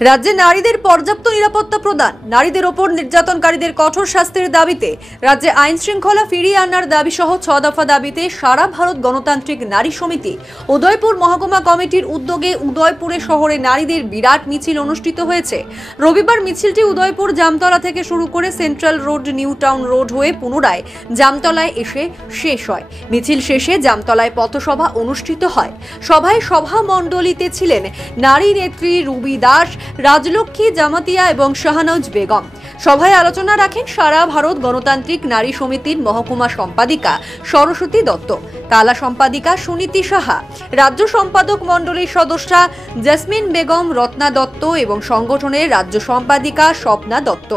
রাজ্যে নারীদের পর্যাপ্ত নিরাপত্তা প্রদান, নারীদের ওপর নির্যাতনকারীদের কঠোর শাস্তির দাবিতে রাজ্যে আইন শৃঙ্খলা ফিরিয়ে আনার দাবি সহ 6 দফা দাবিতে সারা ভারত গণতান্ত্রিক নারী সমিতি উদয়পুর মহকুমা কমিটির উদ্যোগে উদয়পুরে শহরে নারীদের বিরাট মিছিল অনুষ্ঠিত হয়েছে। রবিবার মিছিলটি উদয়পুর জামতলা থেকে শুরু করে central road, new town road হয়ে পুনরায় জামতলায় এসে শেষ হয়। মিছিল শেষে জামতলায় পথসভা অনুষ্ঠিত হয়। সভায় সভা মণ্ডলীতে ছিলেন নারী নেত্রী রুবি দাস, রাজলক্ষ্মী জামাতিয়া এবং শাহনউজ বেগম। সভায় আলোচনা রাখেন সারা ভারত গণতান্ত্রিক নারী সমিতির মহকুমা সম্পাদিকা সরস্বতী দত্ত, কালা সম্পাদিকা সুনীতি সাহা, রাজ্য সম্পাদক মণ্ডলীর সদস্যা জেসমিন বেগম, রত্না দত্ত এবং সংগঠনের রাজ্য সম্পাদিকা স্বপ্না দত্ত।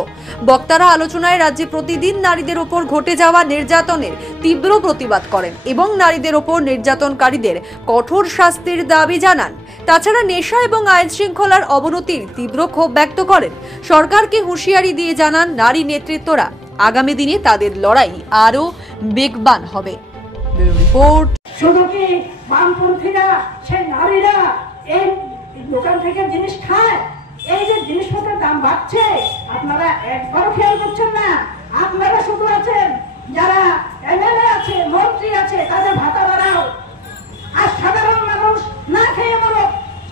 বক্তারা আলোচনায় রাজ্যে প্রতিদিন নারীদের ওপর ঘটে যাওয়া নির্যাতনের তীব্র প্রতিবাদ করেন এবং নারীদের ওপর নির্যাতনকারীদের কঠোর শাস্তির দাবি জানান। তাছাড়া নেশা এবং আইন শৃঙ্খলার অবনতির তীব্র ক্ষোভ ব্যক্ত করেন। সরকারকে হুঁশিয়ারি দিয়ে জানান নারী নেতৃত্বরা আগামী দিনে তাদের লড়াই আরো বেগবান হবে। রিপোর্ট। শুধু কি বামপন্থীরা, সেই নারীরা এই দোকান থেকে জিনিস খায়? এই যে জিনিসপত্রের দাম বাড়ছে, আপনারা একবারও খেয়াল করছেন না। আপনারা শুধু আছেন যারা এমএলএ আছে, মন্ত্রী আছে, তাদের ভাতা বাড়াও, আর সাধারণ মানুষ না খেয়ে মরো,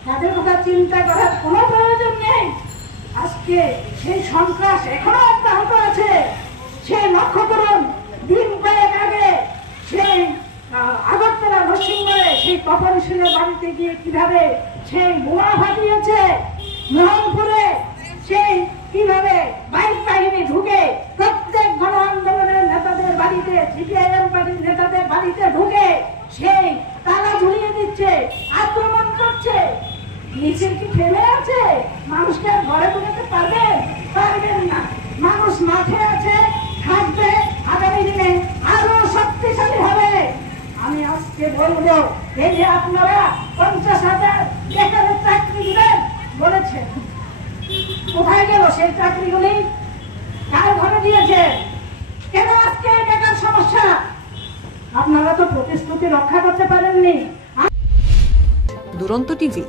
তাদের কথা চিন্তা করার কোনো প্রয়োজন নেই। আজকে সেই সন্ত্রাস এখনো অব্যাহত আছে। সেই লক্ষ্য করুন, দিন কয়েক আগে সেই আগরতলা নরসিংগড়ে সেই তপনশীলের বাড়িতে গিয়ে কিভাবে সেই বোমা ফাটিয়েছে, মোহনপুরে সেই কিভাবে বাইক বাহিনী ঢুকে প্রত্যেক গণ আন্দোলনের নেতাদের বাড়িতে, সিপিআইএম পার্টির নেতাদের বাড়িতে ঢুকে সেই তালা ঝুলিয়ে দিচ্ছে, আক্রমণ করছে। মিছিল কি ফেলে আছে? মানুষকে ঘরে ঢুকাতে পারবেন? পারবেন না। মানুষ মাঠে আছে, থাকবে, আগামী দিনে আরো শক্তিশালী হবে। আমি আজকে বলবো, এই যে আপনারা 50,000 বেকারের চাকরি দিবেন বলেছেন, কোথায় গেল সেই চাকরিগুলি? কার ঘরে দিয়েছে? কেন আজকে বেকার সমস্যা? আপনারা তো প্রতিশ্রুতি রক্ষা করতে পারেননি। দুরন্ত টিভি।